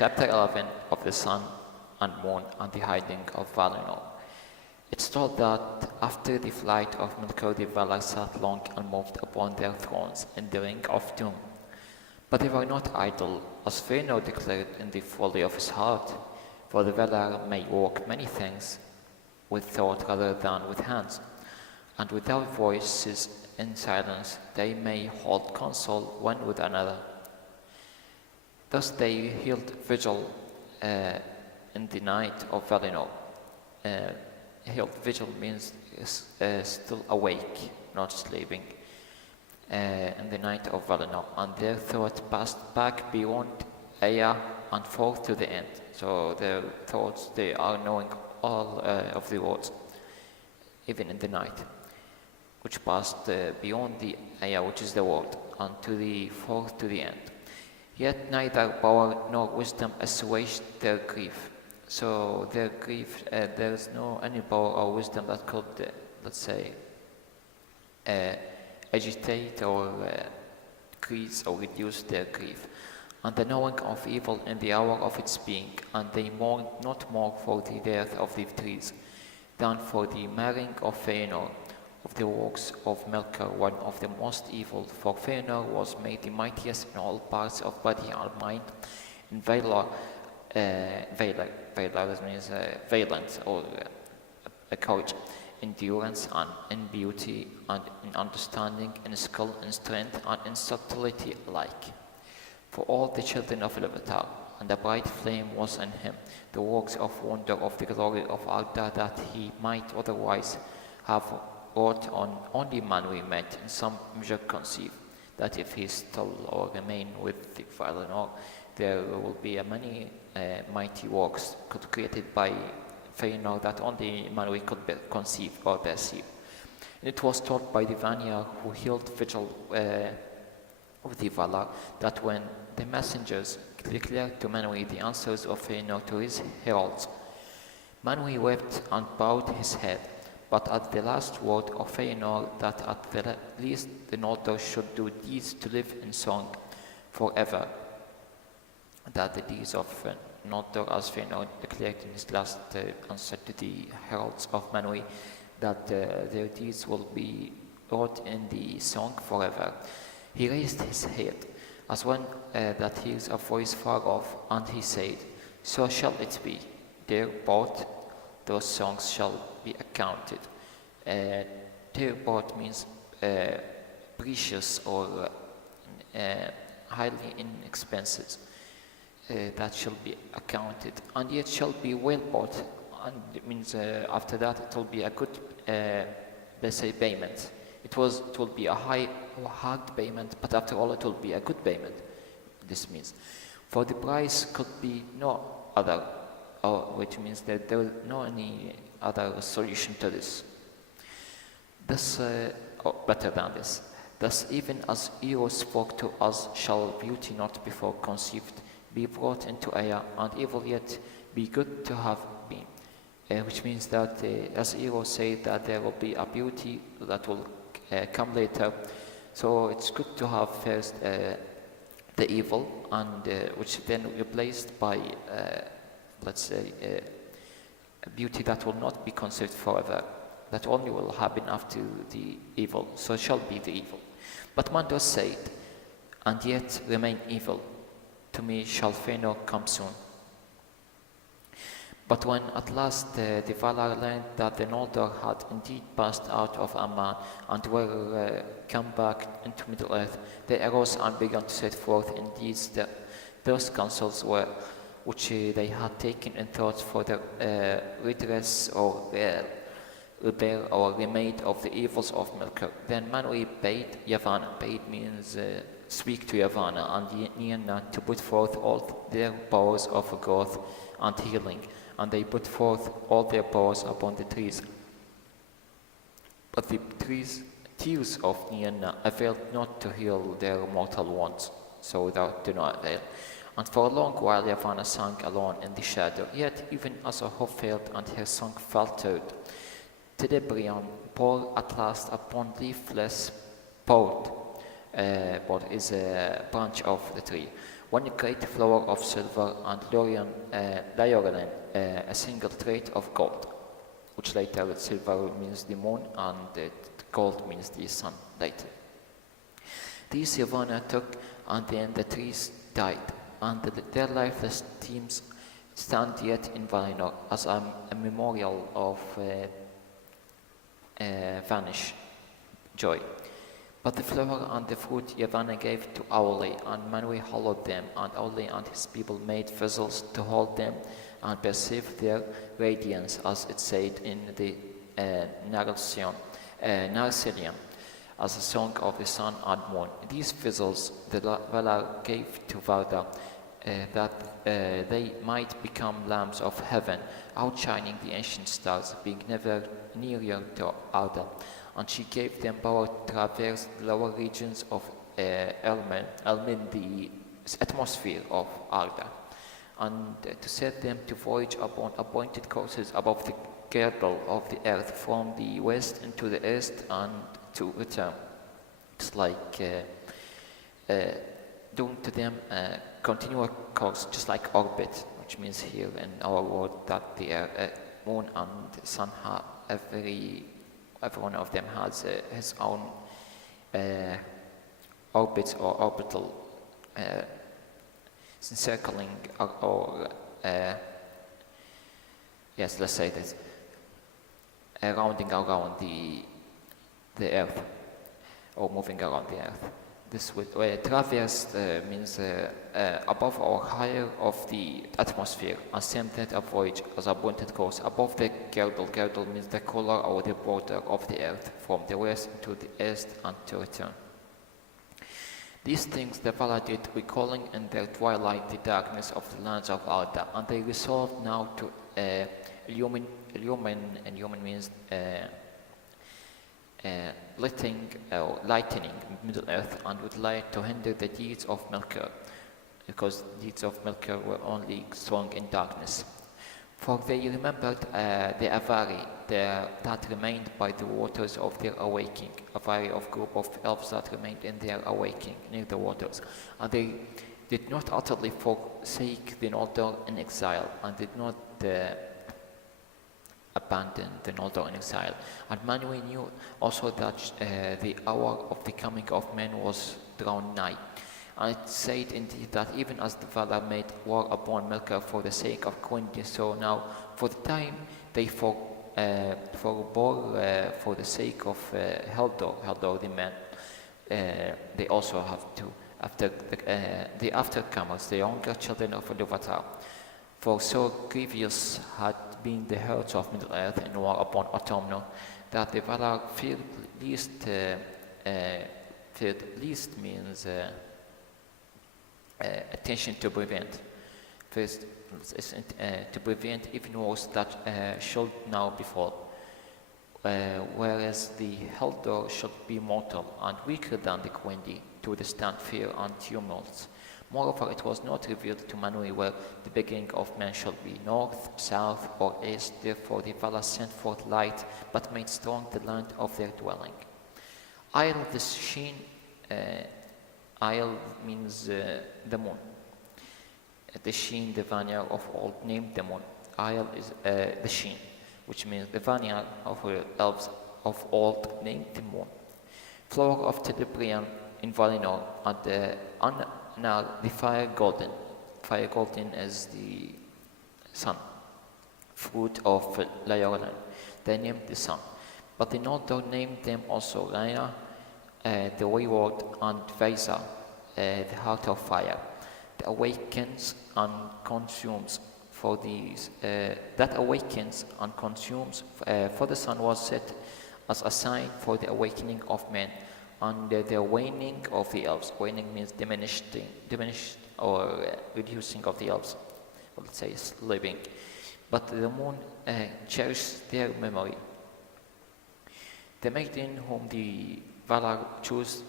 Chapter 11 of the Sun and Moon and the Hiding of Valinor. It's told that after the flight of Melkor the Valar sat long unmoved upon their thrones in the Ring of Doom. But they were not idle, as Fëanor declared in the folly of his heart, for the Valar may work many things with thought rather than with hands, and without voices in silence they may hold counsel one with another. Thus they held vigil in the night of Valinor. Held vigil means still awake, not sleeping, in the night of Valinor, and their thought passed back beyond Aya and forth to the end. So their thoughts, they are knowing all of the words, even in the night, which passed beyond the Aya, which is the world, and to the forth to the end. Yet neither power nor wisdom assuaged their grief. So their grief, there is no any power or wisdom that could, let's say, agitate or decrease or reduce their grief. And the knowing of evil in the hour of its being, and they mourned not more for the death of the trees than for the marring of Fëanor, of the works of Melkor, one of the most evil, for Fëanor was made the mightiest in all parts of body and mind, in Valar, that means valiant, or courage, endurance, and in beauty, and in understanding, in skill, in strength, and in subtlety alike. For all the children of Ilúvatar, and a bright flame was in him, the works of wonder of the glory of Arda that he might otherwise have wrought on only Manwë might in some measure conceive, that if he still or remain with the Valinor, there will be many mighty works created by Fëanor that only Manwë could conceive or perceive. And it was taught by the Vanir who held vigil with the Valar, that when the messengers declared to Manwë the answers of Fëanor to his heralds, Manwë wept and bowed his head. But at the last word of Fëanor, that at the least the Noldor should do deeds to live in song forever, that the deeds of Noldor, as Fëanor declared in his last answer to the heralds of Manwë, that their deeds will be wrought in the song forever. He raised his head, as one that hears a voice far off, and he said, "So shall it be, dear both those songs shall be accounted." Dear both means precious or highly inexpensive. That shall be accounted, and yet shall be well bought, and it means after that it will be a good, let's say, payment. It will be a hard payment, but after all it will be a good payment. This means, for the price could be no other, which means that there is no any other solution to this. Thus, better than this. Thus, even as Eros spoke to us, shall beauty not before conceived be brought into Aya, and evil yet be good to have been. Which means that, as Eros said, that there will be a beauty that will come later. So it's good to have first the evil, and which then replaced by, let's say, a beauty that will not be conserved forever, that only will happen after the evil. So shall be the evil. But Mandos said, "And yet remain evil. To me shall Fëanor come soon." But when at last the Valar learned that the Noldor had indeed passed out of Aman and were come back into Middle-earth, they arose and began to set forth in deeds those counsels which they had taken in thought for the redress or repair or remedy of the evils of Melkor. Then Manwë bade Yavanna, bade means speak to Yavanna and Nienna to put forth all their powers of growth and healing, and they put forth all their powers upon the trees. But the tears of Nienna availed not to heal their mortal wounds, so without do not avail. And for a long while Yavanna sang alone in the shadow, yet even as her hope failed and her song faltered, Beleriand bore at last upon leafless pod is a branch of the tree, one great flower of silver, and Lyorelin, a single trait of gold, which later silver means the moon and gold means the sun later. These Yavanna took, and then the trees died, and their lifeless teams stand yet in Valinor as a memorial of vanish joy. But the flower and the fruit Yavanna gave to Auli, and Manwë hallowed them, and Auli and his people made vessels to hold them and perceive their radiance, as it said in the Silmarillion, as a song of the sun and moon. These vessels the Valar gave to Varda, that they might become lamps of heaven, outshining the ancient stars, being never nearer to Arda. And she gave them power to traverse the lower regions of Elmin, the atmosphere of Arda, and to set them to voyage upon appointed courses above the girdle of the earth, from the west into the east, and to return. It's like doing to them a continual course, just like orbit, which means here in our world that the moon and the sun have every one of them has his own orbits or orbital encircling or yes, let's say this, rounding around the earth or moving around the earth. This would traverse means above or higher of the atmosphere, ascended a voyage as appointed course above the girdle. Girdle means the color or the border of the earth, from the west to the east, and to return. These things the Valar did, recalling in their twilight the darkness of the lands of Arda, and they resolved now to illumine means lightening Middle-earth, and would light to hinder the deeds of Melkor, because deeds of Melkor were only strong in darkness. For they remembered the Avari that remained by the waters of their awaking, Avari of group of elves that remained in their awaking near the waters, and they did not utterly forsake the Noldor in exile, and did not abandon the Noldor in exile. And Manwë knew also that the hour of the coming of men was drawn nigh. And it said indeed that even as the Valar made war upon Melkor for the sake of Quenya, so now for the time they forbore for the sake of Haldor the man. They also have to, after the aftercomers, the younger children of Ilúvatar. For so grievous had been the hurts of Middle-earth in war upon Autumnal, that the Valar feared least means attention to prevent. First, to prevent even worse that should now befall. Whereas the Haldor should be mortal and weaker than the Quenya to withstand fear and tumults. Moreover, it was not revealed to Manwë where the beginning of men shall be, north, south, or east. Therefore the Valar sent forth light, but made strong the land of their dwelling. Isle the Sheen, Isle means the moon. The Sheen, the Vanir of old, named the moon. Isle is the Sheen, which means the Vanir of elves of old, named the moon. Flower of Telebrian in Valinor, and now the fire golden. Fire golden is the sun. Fruit of Lyorelin. They named the sun. But the Noldor named them also Rhaena, the wayward, and Vaisa, the heart of fire. That awakens and consumes for these. That awakens and consumes. For the sun was set as a sign for the awakening of men, and the waning of the elves. Waning means diminished or reducing of the elves. Let's say living. But the moon cherished their memory. The maiden whom the Valar chose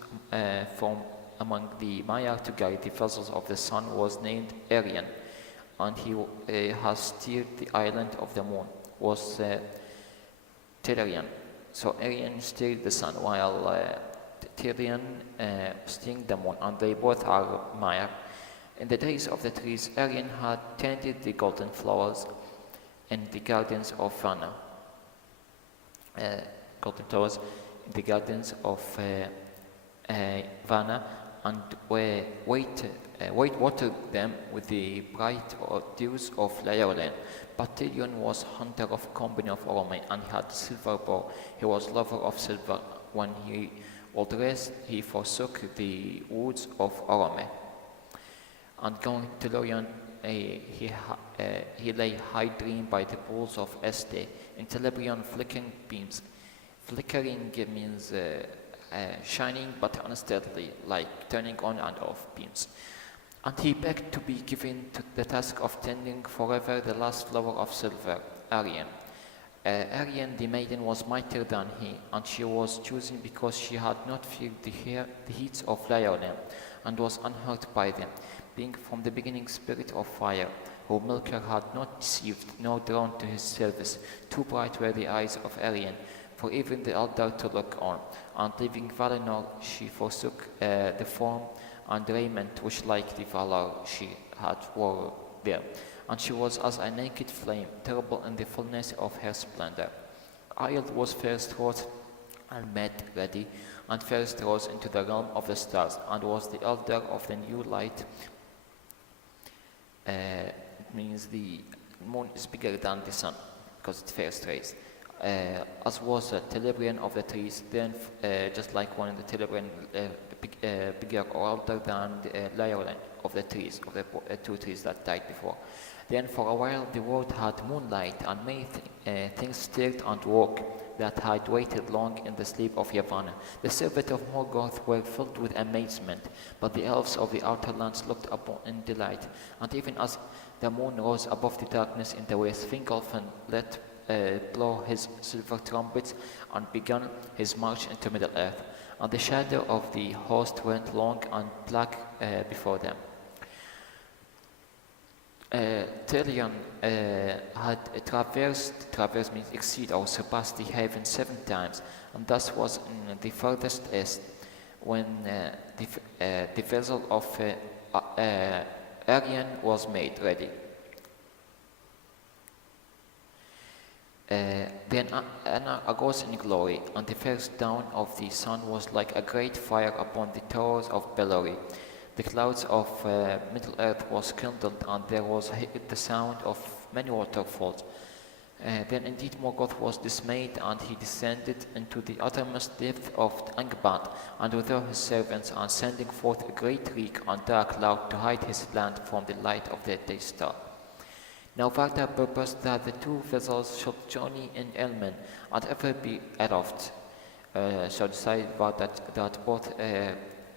from among the Maiar to guide the vessels of the sun was named Arian, and he has steered the island of the moon, was Telerian. So Arian steered the sun, while Tyrion steering the moon, and they both are Maiar. In the days of the trees, Arian had tended the golden flowers in the gardens of Valinor. Golden flowers in the gardens of Valinor, and watered them with the bright dews of Laiolin. But Tilion was hunter of company of Orome, and he had silver bow. He was lover of silver. When he would rest, he forsook the woods of Orome. And going to Lorien, he lay high dream by the pools of Este, in Silmarillion flickering beams. Flickering means shining but unsteadily, like turning on and off beams. And he begged to be given to the task of tending forever the last flower of silver, Arian. Arian the maiden was mightier than he, and she was chosen because she had not feared the heats of Laiolin, and was unhurt by them, being from the beginning spirit of fire, whom Milker had not deceived nor drawn to his service. Too bright were the eyes of Arian for even the elder to look on, and leaving Valinor she forsook the form and raiment which like the valor she had wore there. And she was as a naked flame, terrible in the fullness of her splendor. Aild was first wrought and made ready, and first rose into the realm of the stars, and was the elder of the new light. It means the moon is bigger than the sun, because it first raised. As was a Telebrean of the trees, then just like one in the Telebrean, bigger or older than the Laiolin of the trees, of the two trees that died before. Then for a while the world had moonlight, and many things stirred and woke that had waited long in the sleep of Yavanna. The servants of Morgoth were filled with amazement, but the elves of the outer lands looked upon in delight. And even as the moon rose above the darkness in the west, Fingolfin let blow his silver trumpets and began his march into Middle-earth. And the shadow of the host went long and black before them. Tilion had traversed means exceed or surpassed the heaven 7 times, and thus was in the furthest east when the vessel of Arian was made ready. Then Anna arose in glory, and the first dawn of the sun was like a great fire upon the towers of Beleriand. The clouds of Middle-earth was kindled, and there was the sound of many waterfalls. Then indeed Morgoth was dismayed, and he descended into the uttermost depth of Angband, and with all his servants, and sending forth a great reek and dark cloud to hide his land from the light of the day star. Now Vardar purposed that the 2 vessels should journey in Elmen, and ever be aloft. So decided that both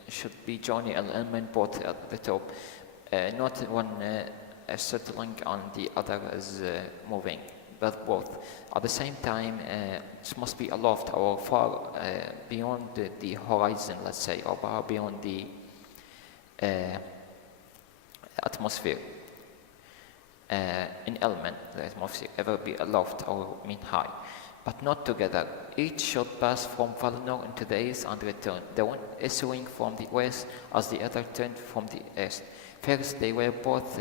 should be journey and Elmen both at the top, not one settling and the other is moving, but both. At the same time, it must be aloft or far beyond the horizon, let's say, or far beyond the atmosphere. In Elmen, the atmosphere ever be aloft or mean high, but not together. Each should pass from Valinor into the east and return, the one issuing from the west as the other turned from the east. First they were both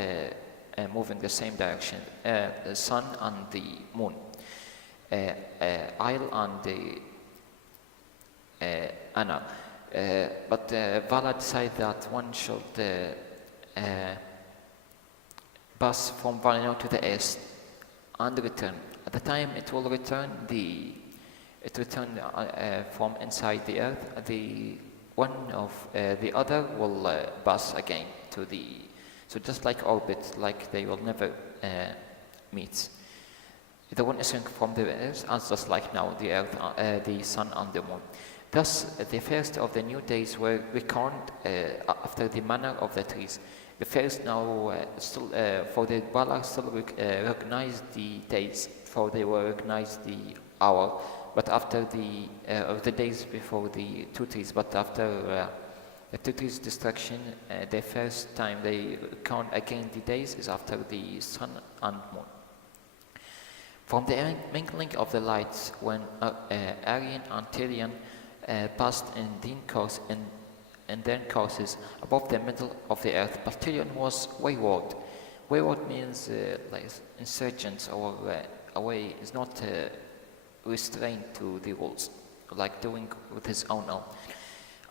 moving the same direction, the sun and the moon, Isle and the Anna. But Vala decided that one should pass from Valinor to the east and return. At the time it will return, it returned from inside the earth. The one of the other will pass again to the. So just like orbit, like they will never meet. The one issuing from the earth, as just like now the earth, the sun and the moon. Thus, the first of the new days were reckoned after the manner of the trees. The first now still for the Valar still recognized the days, for they were recognized the hour. But after the days before the 2 trees, but after the 2 trees destruction, the first time they count again the days is after the sun and moon. From the mingling of the lights, when Arian and Tilion passed in Dincourse in and then courses above the middle of the earth. Beleriand was wayward. Wayward means like insurgent, or away, is not restrained to the rules, like doing with his own arm,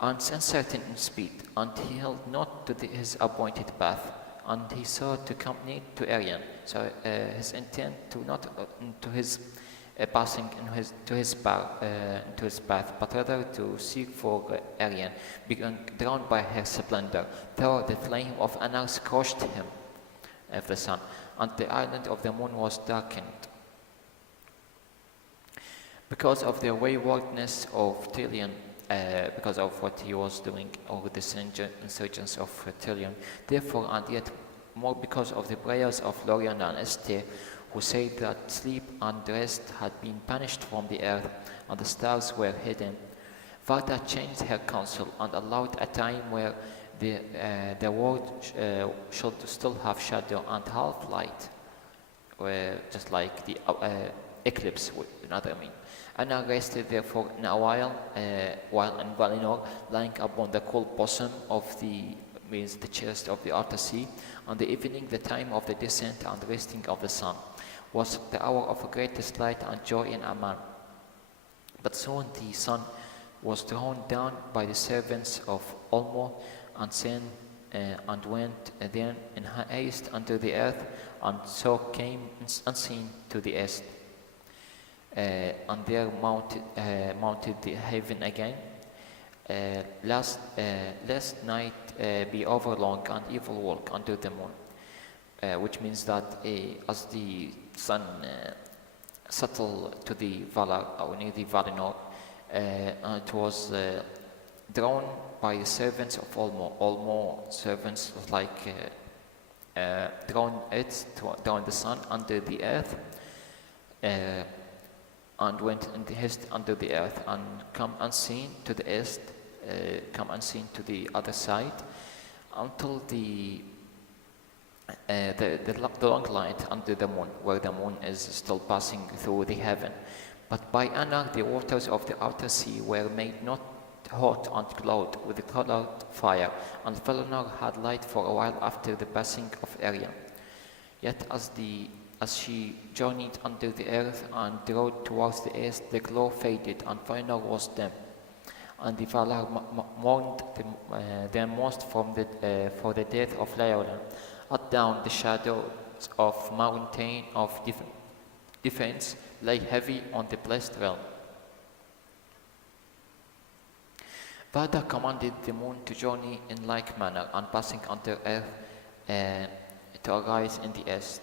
and uncertain in speed, and he held not to his appointed path, and he sought to come near to Arian. So his intent to not to his passing into his path, but rather to seek for Arian, being drawn by her splendor, though the flame of Anna scorched him of the sun, and the island of the moon was darkened. Because of the waywardness of Tilion, because of what he was doing, or the insurgence of Tilion, therefore, and yet more because of the prayers of Lorien and Esther, who said that sleep and rest had been banished from the earth, and the stars were hidden, Varda changed her counsel and allowed a time where the world should still have shadow and half light, just like the eclipse would, another mean. Anna rested therefore in a while in Valinor, lying upon the cold bosom of the chest of the Arthur Sea. On the evening, the time of the descent and resting of the sun, was the hour of greatest light and joy in Aman. But soon the sun was drawn down by the servants of Olmo, and went then in haste under the earth, and so came unseen to the east. And there mounted the heaven again, lest night be overlong and evil walk under the moon, which means that as the sun settled to the Valar, or near the Valinor, it was drawn by the servants of Olmo servants, like drawn the sun under the earth, and went in the haste under the earth, and come unseen to the east, come unseen to the other side, until the long light under the moon, where the moon is still passing through the heaven. But by Anna the waters of the outer sea were made not hot and cloud with the colored fire, and Valinor had light for a while after the passing of Arian. Yet as she journeyed under the earth and rode towards the east, the glow faded, and Valinor was dim. And the Valar mourned them most for the death of Leolan. At down the shadows of mountain of defense lay heavy on the blessed realm. Vada commanded the moon to journey in like manner, and passing under earth to arise in the east.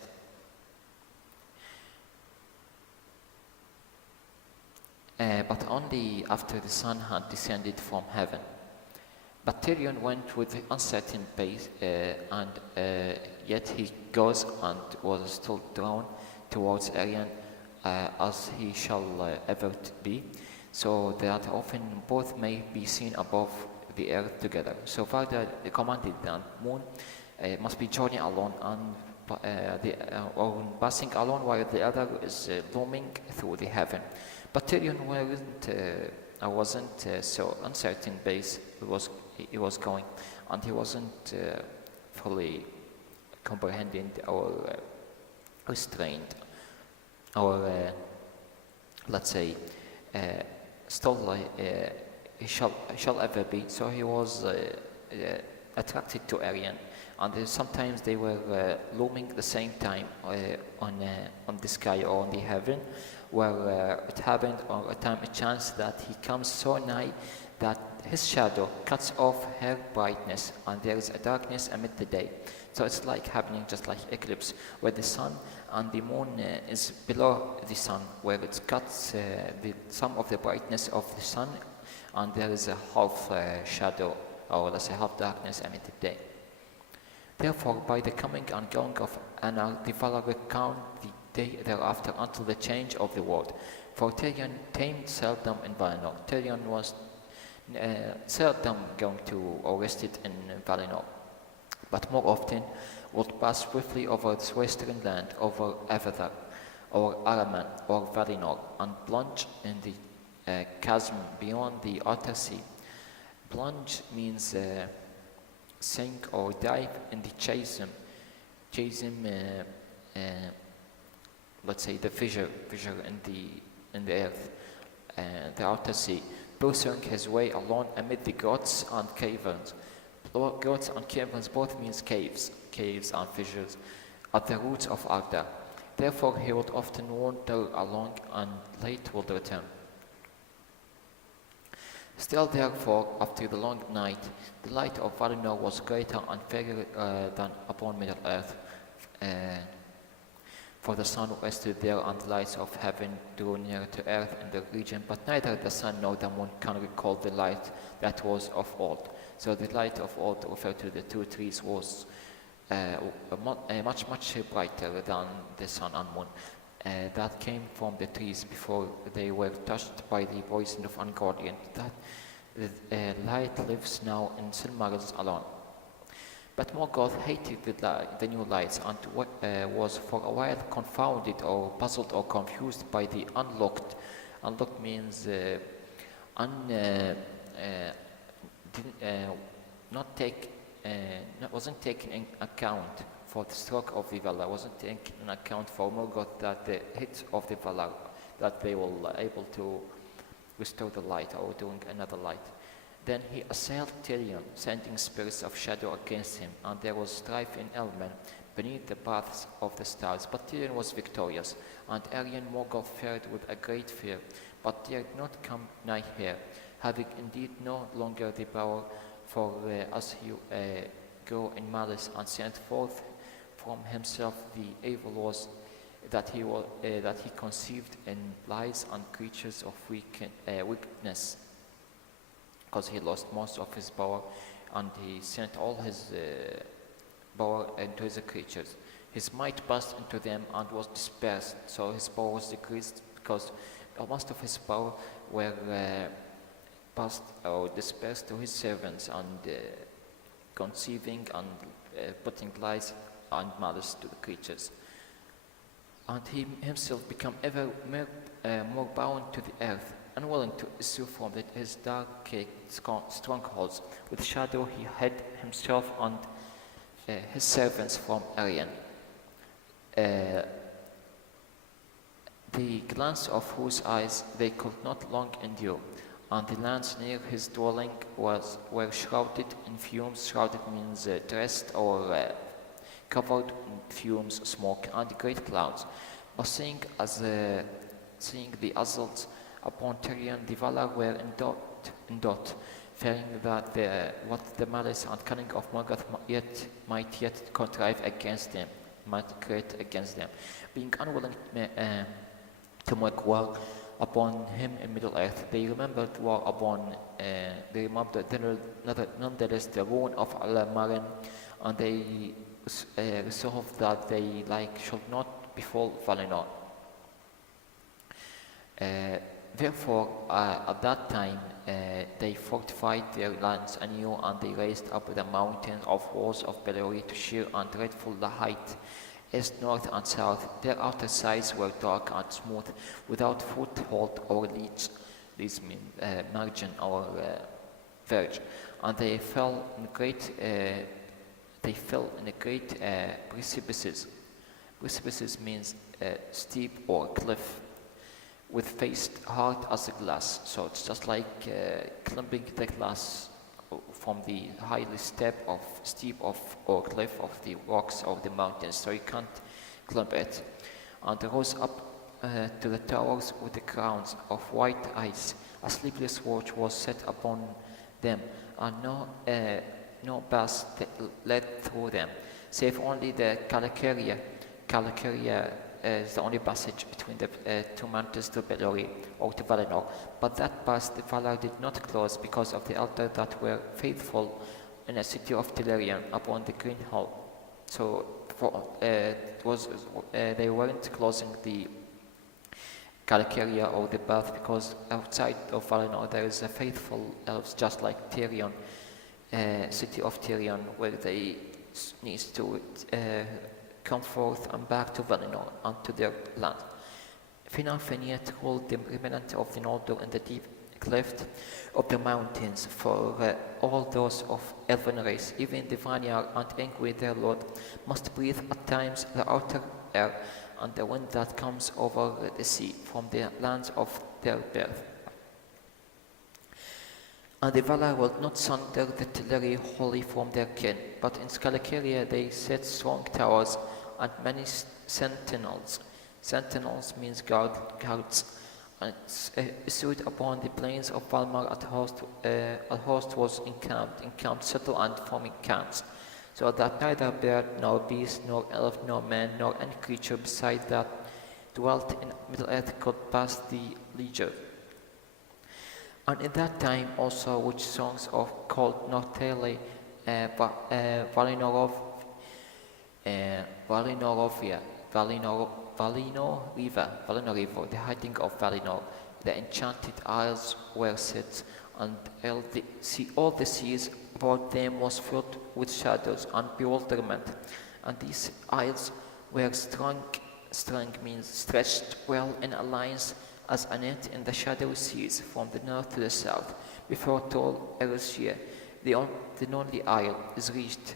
But only after the sun had descended from heaven. But Tyrion went with uncertain pace, and yet he goes and was still drawn towards Arian, as he shall ever be, so that often both may be seen above the earth together. So Varda commanded that moon must be journeying alone, and or passing alone, while the other is looming through the heaven. But Tyrion wasn't so uncertain base he was going, and he wasn't fully comprehending or restrained, or let's say still he shall ever be. So he was attracted to Arian, and sometimes they were looming at the same time on the sky or on the heaven, where it happened, or a chance that he comes so nigh that his shadow cuts off her brightness, and there is a darkness amid the day. So it's like happening just like eclipse, where the sun and the moon is below the sun, where it cuts some of the brightness of the sun, and there is a half shadow, or let's say half darkness amid the day. Therefore, by the coming and going of Anna, the Valar recount the day thereafter until the change of the world. For Tyrion tamed seldom in Valinor. Tyrion was seldom going to or rested in Valinor, but more often would pass swiftly over this western land, over Avatar, or Araman, or Valinor, and plunge in the chasm beyond the Arthur Sea. Plunge means sink or dive in the chasm. Chasm, let's say the fissure in the earth, the outer sea. Pursuing his way alone amid the gods and caverns. Gods and caverns both means caves and fissures at the roots of Arda. Therefore he would often wander along and late would return. Still therefore, after the long night, the light of Valinor was greater and fairer than upon Middle-earth. For the sun rested there, and the lights of heaven drew near to earth in the region, but neither the sun nor the moon can recall the light that was of old. So the light of old referred to the two trees was much brighter than the sun and moon that came from the trees before they were touched by the poison of Ungoliant. That light lives now in Silmarils alone. But Morgoth hated the new lights and was for a while confounded or puzzled or confused by the unlooked. Unlooked means wasn't taken in account for the stroke of the Valar, wasn't taken in account for Morgoth that the hit of the Valar, that they were able to restore the light or doing another light. Then he assailed Tirion, sending spirits of shadow against him, and there was strife in Elmen beneath the paths of the stars. But Tirion was victorious, and Aryan Morgoth feared with a great fear, but dared not come nigh here, having indeed no longer the power, for as he grew in malice and sent forth from himself the evil was that he conceived in lies and creatures of wickedness, because he lost most of his power, and he sent all his power into his creatures. His might passed into them and was dispersed, so his power was decreased, because most of his power were passed or dispersed to his servants, and conceiving and putting lies and malice to the creatures. And he himself became ever more bound to the earth, unwilling to issue from his dark strongholds. With shadow he hid himself and his servants from Aryan, the glance of whose eyes they could not long endure, and the lands near his dwelling were shrouded in fumes. Shrouded means dressed or covered in fumes, smoke, and great clouds. But seeing the assaults upon Tirion, the Valar were in doubt, fearing that what the malice and cunning of Morgoth might yet contrive against them, might create against them. Being unwilling to make war upon him in Middle-earth, they remembered war upon, they remembered nonetheless the ruin of Al-Marin, and they resolved that they should not befall Valinor. Therefore, at that time, they fortified their lands anew, and they raised up the mountains of walls of Beleriand to sheer and dreadful the height, east, north, and south. Their outer sides were dark and smooth, without foothold or leech. These mean margin or verge, and they fell in great precipices. Precipices means steep or cliff, with face hard as a glass. So it's just like climbing the glass from the highly steep or cliff of the rocks of the mountains, so you can't climb it. And rose up to the towers with the crowns of white ice. A sleepless watch was set upon them, and no path led through them, save only the Calacaria. Calacaria is the only passage between the two mountains to Beleriand or to Valinor. But that pass the Valar did not close, because of the elders that were faithful in a city of Beleriand upon the Green Hall. So they weren't closing the Calacaria or the path, because outside of Valinor there is a faithful elves, just like Tirion, city of Tirion, where they need to come forth and back to Valinor and to their land. Finarfiniet ruled the remnant of the Noldor in the deep cleft of the mountains, for all those of elven race, even the Vanir and Ingrid their lord, must breathe at times the outer air and the wind that comes over the sea from the lands of their birth. And the Valar will not sunder the Teleri wholly from their kin, but in Scalacaria they set strong towers and many sentinels. Sentinels means guards, and issued upon the plains of Valmar a host was encamped, settled and forming camps, so that neither bird nor beast nor elf nor man nor any creature beside that dwelt in Middle-earth could pass the leisure. And in that time also which songs of called Nortele Valinor River, the hiding of Valinor, the enchanted isles were set, and all the seas about them was filled with shadows and bewilderment, and these isles were strong means stretched well in a lines as a net in the shadowy seas from the north to the south, before tall Erisea, the only isle, is reached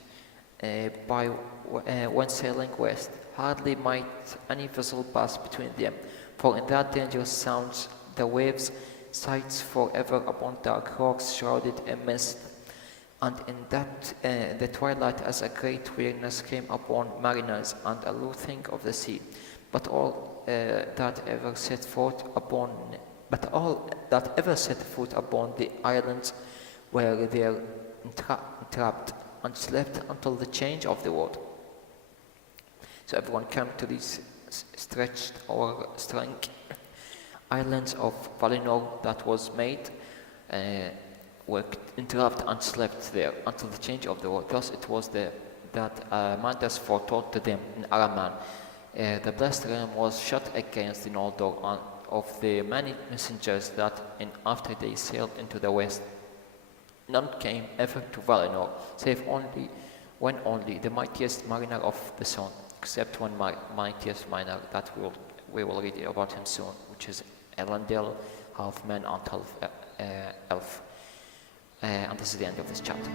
by when sailing west. Hardly might any vessel pass between them, for in that dangerous sounds the waves sights forever upon dark rocks shrouded in mist, and in that the twilight as a great weariness came upon mariners and a loathing of the sea. But all that ever set foot upon the islands were there entrapped and slept until the change of the world. So everyone came to these stretched or strong islands of Valinor that was made, were entrapped and slept there until the change of the world. Thus it was that Mandas foretold to them in Araman. The blessed realm was shut against the Noldor of the many messengers that after they sailed into the west, none came ever to Valinor, save when only the mightiest mariner of the sun, except one mightiest mariner that we will read about him soon, which is Elendil, half man and half elf. And this is the end of this chapter.